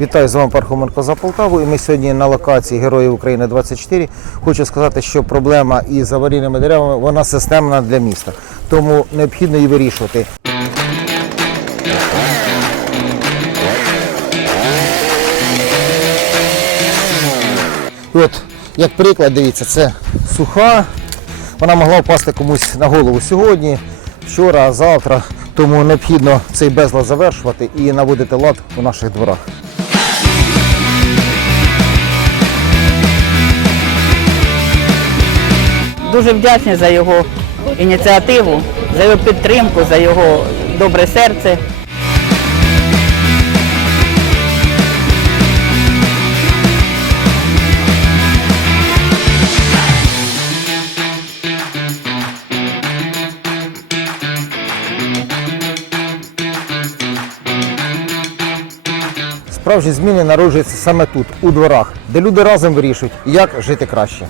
Вітаю з вами Пархоменко за Полтаву. І ми сьогодні на локації Героїв України 24. Хочу сказати, що проблема із аварійними деревами вона системна для міста, тому необхідно її вирішувати. От, як приклад, дивіться, це суха. Вона могла впасти комусь на голову сьогодні, вчора, завтра. Тому необхідно цей безлад завершувати і наводити лад у наших дворах. Дуже вдячні за його ініціативу, за його підтримку, за його добре серце. Справжні зміни народжуються саме тут, у дворах, де люди разом вирішують, як жити краще.